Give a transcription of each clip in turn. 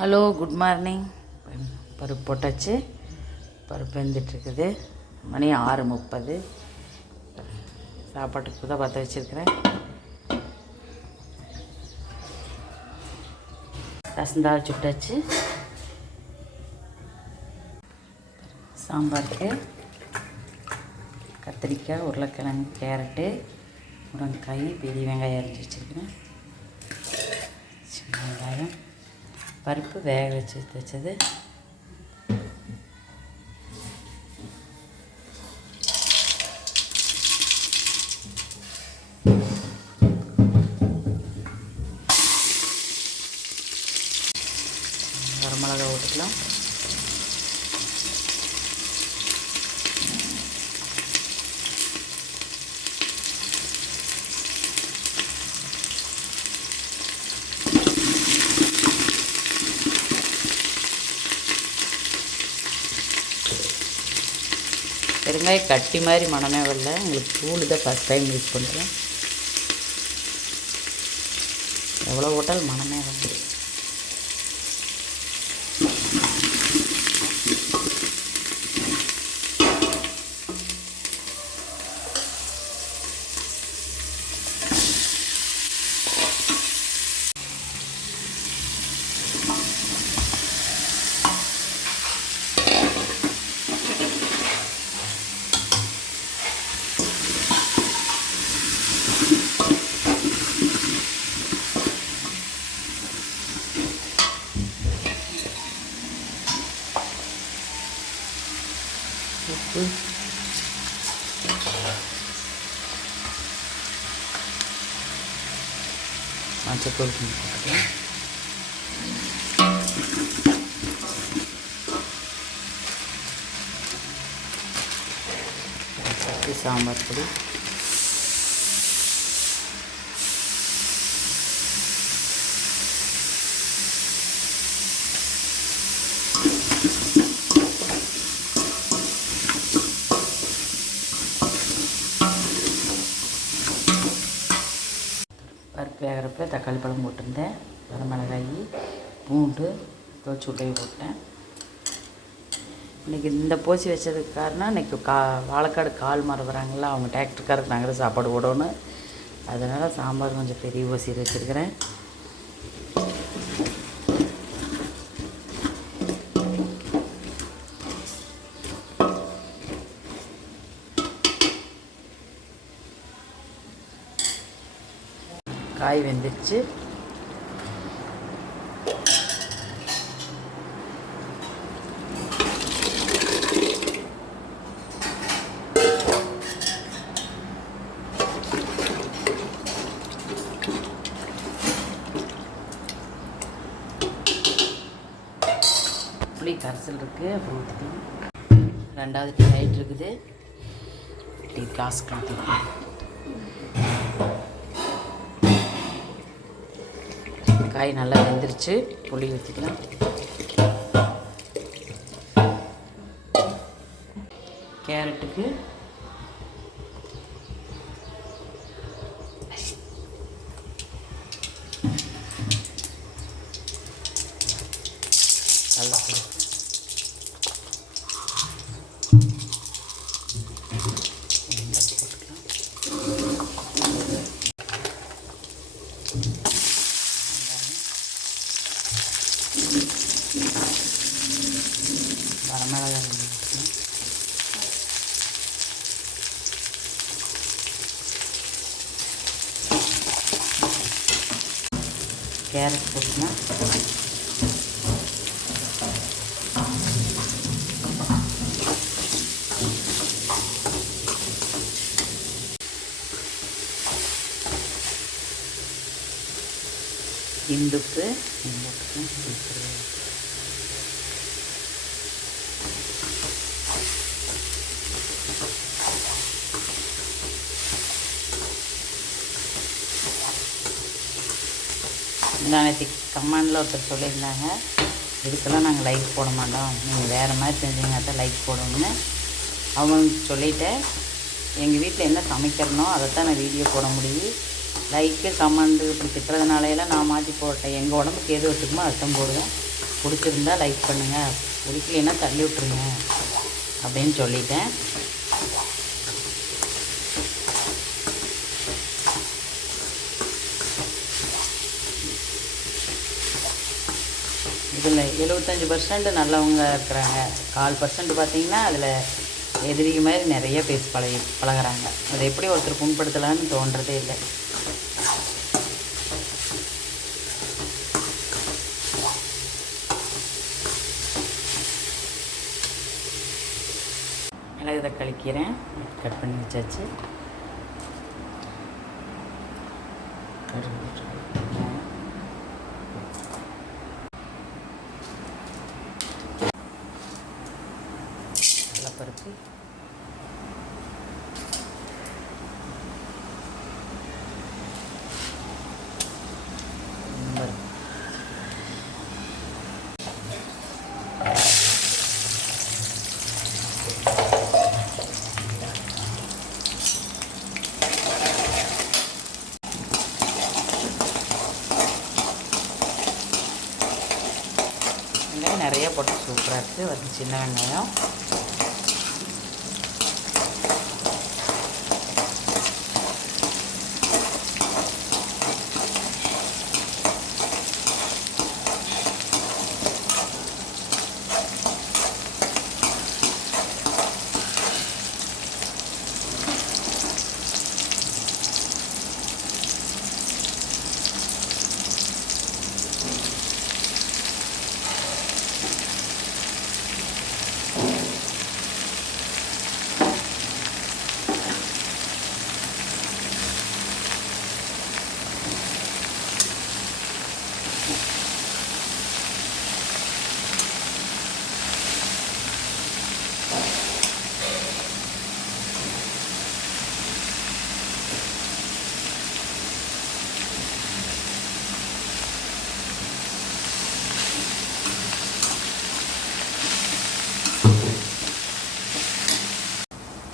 Hello good morning பருப்பு போட்டாச்சு. பருப்பு வெந்துட்டுருக்குது. மணி ஆறு முப்பது. சாப்பாட்டுக்கு தான் பார்த்து வச்சுருக்கிறேன். ரசந்தாள் சுட்டாச்சு சாம்பாருக்கு கத்திரிக்காய் உருளைக்கிழங்கு கேரட்டு முருங்கைக்காய் பெரிய வெங்காயம் அரைஞ்சி வச்சுருக்கிறேன். சின்ன வெங்காயம். പരിപ്പ് വേഗ വെച്ച് വെച്ചത് பெருங்காயம் கட்டி மாதிரி மனமே வரல. உங்களுக்கு தூள் தான் ஃபஸ்ட் டைம் யூஸ் பண்ணுறேன் எவ்வளோ போட்டாலும் மனமே வரல. மஞ்சத்தூள் கொஞ்சம் போட்டுக்கலாம் சட்டி சாம்பார் பொடி பருப்பு தக்காளி பழம் போட்டிருந்தேன். வரமிளகாய் பூண்டு தோச்சு விட்டையை போட்டேன். இன்றைக்கி இந்த பூசி வச்சதுக்கு காரணம் இன்றைக்கி கா வாழைக்காடு கால் மரம் வராங்களா அவங்க டிராக்டருக்காரருக்கு நாங்கள் சாப்பாடு போடணும். அதனால் சாம்பார் கொஞ்சம் பெரிய ஓசியில் வச்சுருக்கிறேன். காய் வெந்துருச்சு புளி கரைசல் இருக்குது அப்புறம் ரெண்டாவது டீ ஆகிட்டு இருக்குது. டீ காசு கொடுத்துருக்கேன் காய் நல்லா வெந்துருச்சு. புளி ஊற்றிக்கலாம் கேரட்டுக்கு வரமிளகா ரெண்டு ஊற்றணும் கேரட் போட்டுக்கலாம் இந்துப்பு. போட்டுக்கலாம் நேற்று கமெண்டில் ஒருத்தர் சொல்லியிருந்தாங்க. இதுக்கெல்லாம் நாங்கள் லைக் போட மாட்டோம். நீங்கள் வேறு மாதிரி செஞ்சீங்கன்னா தான் லைக் போடணும்னு அவங்க சொல்லிட்டேன். எங்கள் வீட்டில் என்ன சமைக்கிறனோ அதை தான் நான் வீடியோ போட முடியும் லைக்கு கமெண்டு இப்படி திட்டுறதுனாலையெல்லாம் நான் மாற்றி போட்டேன். எங்கள் உடம்புக்கு எது ஒத்துக்குமோ அர்த்தம் போடுவேன் பிடிச்சிருந்தா லைக் பண்ணுங்கள் பிடிக்கலைன்னா தள்ளி விட்ருங்க அப்படின்னு சொல்லிட்டேன். இதில் எழுபத்தஞ்சி பர்சன்ட் நல்லவங்க இருக்கிறாங்க. கால் பர்சன்ட் பார்த்தீங்கன்னா அதில் எதிரிக்கு மாதிரி நிறைய பேசி பழகி பழகுறாங்க. அதை எப்படி ஒருத்தர் புண்படுத்தலான்னு தோன்றதே இல்லை. மிளகு தக்காளி கீரை கட் பண்ணி வச்சாச்சு கடுகு போட்டுருக்கேன். கடலைப்பருப்பு பருப்பு வெங்காயம் நிறைய போட்டு சூப்பராக இருக்குது ஒரு சின்ன வெங்காயம்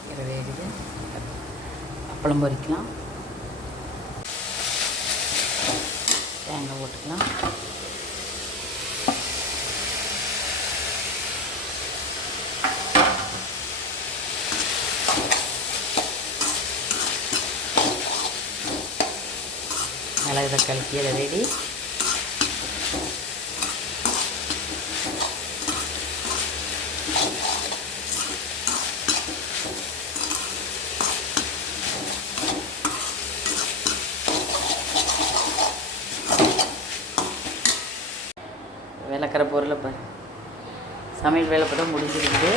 கீரை வேகுது குழம்பு பொரிக்கலாம் தேங்காய் போட்டுக்கலாம். மிளகு தக்காளி கீரை ரெடி விளக்குற பொருளை இப்போ சமையல் வேலை போட்டு முடிஞ்சிருக்குது.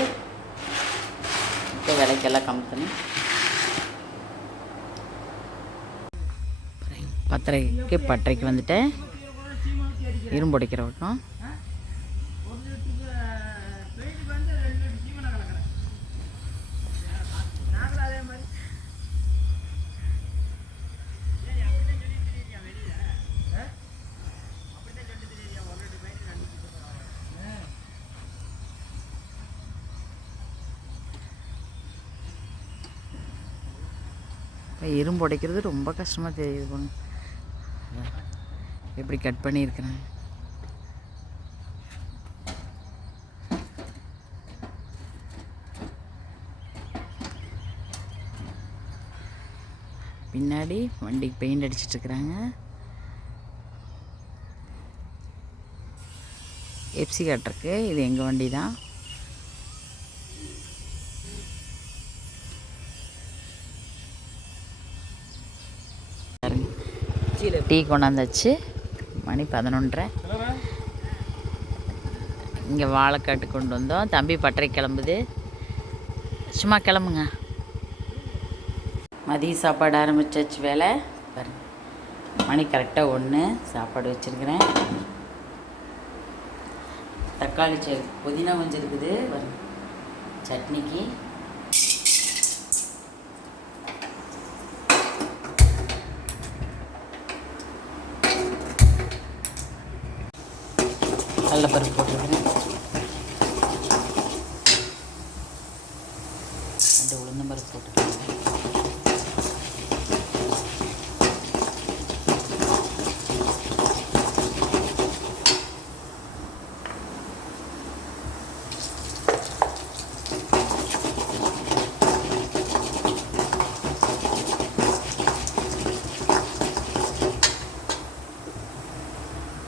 இப்போ விலைக்கெல்லாம் கமுத்தணும் பத்தரைக்கு பட்டறைக்கு வந்துட்டேன். இரும்பு உடைக்கிற வட்டம். இரும்பு உடைக்கிறது ரொம்ப கஷ்டமாக தெரியுது பொண்ணு. எப்படி கட் பண்ணியிருக்கிறேன்? பின்னாடி வண்டிக்கு பெயிண்ட் அடிச்சிட்ருக்குறாங்க. எப்சி காட்டிருக்கு இது எங்கள் வண்டி தான் டீ கொண்டாந்தாச்சு மணி பதினொன்றரை. இங்கே வாழைக்காட்டு கொண்டு வந்தோம். தம்பி பட்டறை கிளம்புது. சும்மா கிளம்புங்க. மதிய சாப்பாடு ஆரம்பிச்சாச்சு வேலை. பாருங்க. மணி கரெக்டாக ஒன்று சாப்பாடு வச்சுருக்கிறேன். தக்காளி ச புதினா கொஞ்சம் இருக்குது. சட்னிக்கு കള്ളപ്പരിപ്പ് ഇട്ടിട്ട് എന്റെ ഉളുന്നും പരിപ്പ് ഇട്ടിട്ടുണ്ട്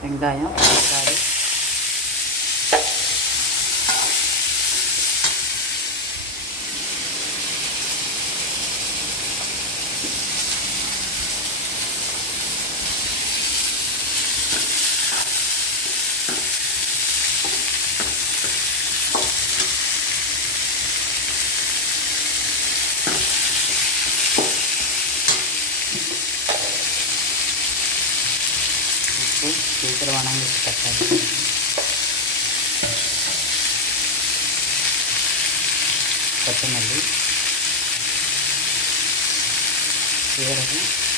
വെങ്കായം espera, viu?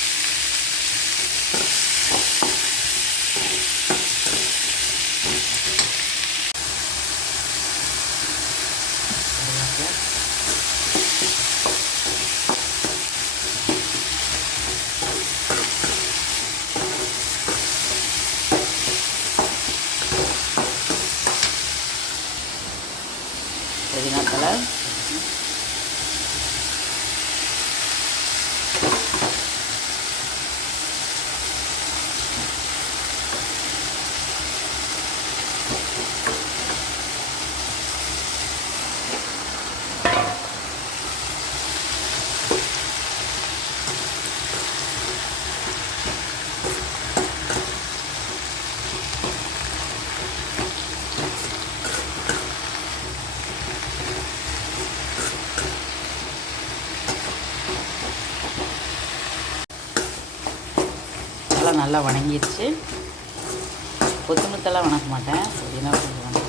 நல்லா வணங்கிடுச்சு கொத்தமத்தெல்லாம் வணக்க மாட்டேன். புதினா கொஞ்சம் வணக்கம்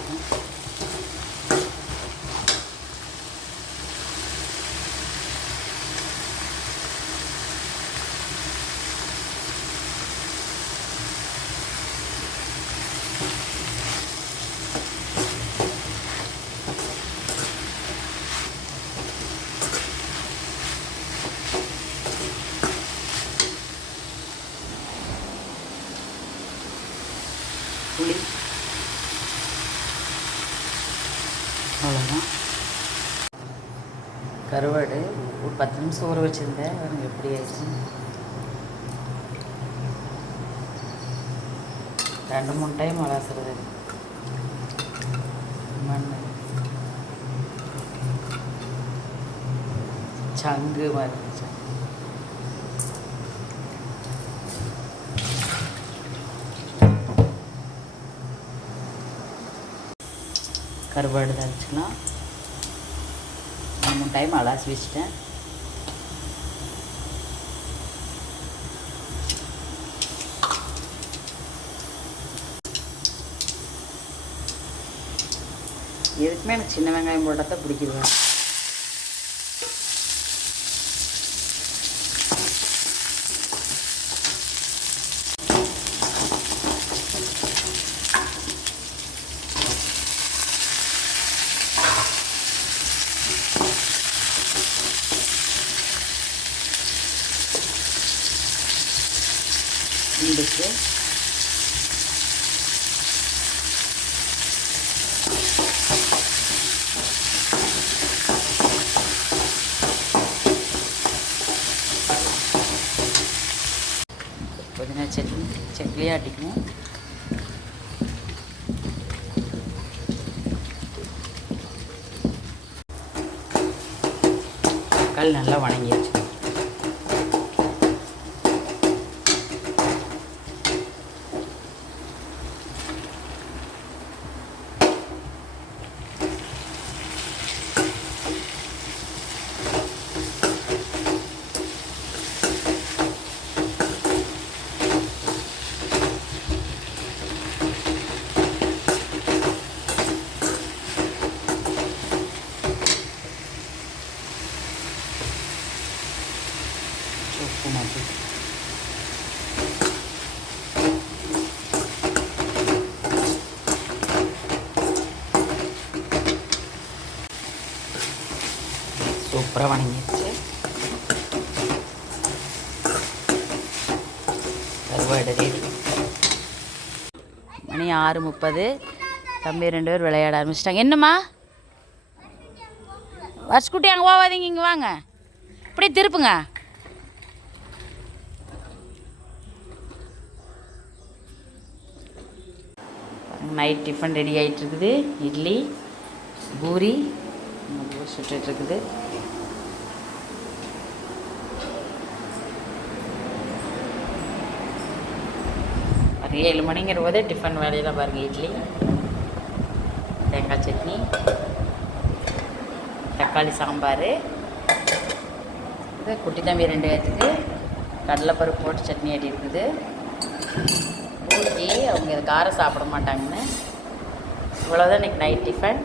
புளி அவ்வளோதான் கருவாடு ஒரு பத்து நிமிஷம் ஊற வச்சுருந்தேன். பாருங்க எப்படி ஆயிடுச்சு? ரெண்டு மூணு டைம் வளர்த்துறது மண். சங்கு மாதிரி. இருந்துச்சு கருவாடு தான் வச்சுக்கலாம் டைம் அலாசி வச்சுட்டேன் எதுக்குமே எனக்கு சின்ன வெங்காயம் போட்டால் தான் பிடிக்குது புதினா சட்னி சட்னியாக அடிக்கணும் கல் நல்லா வணங்கிடும் உப்பு மட்டும் சூப்பராக வணங்கிடுச்சு கருவாடு ரெடி மணி ஆறு முப்பது. தம்பி ரெண்டு பேர் விளையாட ஆரம்பிச்சிட்டாங்க. என்னம்மா? வர்ஸ்குட்டி அங்கே போகாதீங்க இங்கே வாங்க. இப்படி திருப்புங்க. நைட் டிஃபன் ரெடி ஆகிட்டு இருக்குது. இட்லி பூரி பூரி இருக்குது. ஏழு மணிங்கிற போதே டிஃபன் வேலையெல்லாம் பாருங்கள் இட்லி தேங்காய் சட்னி தக்காளி சாம்பார். இது குட்டி தம்பி ரெண்டு பேர்த்துக்கு கடலைப்பருப்பு போட்டு சட்னி ஆட்டி இருக்குது. பூஜி அவங்க இது காரம் சாப்பிட மாட்டாங்கன்னு. இவ்வளோதான் இன்றைக்கி நைட் டிஃபன்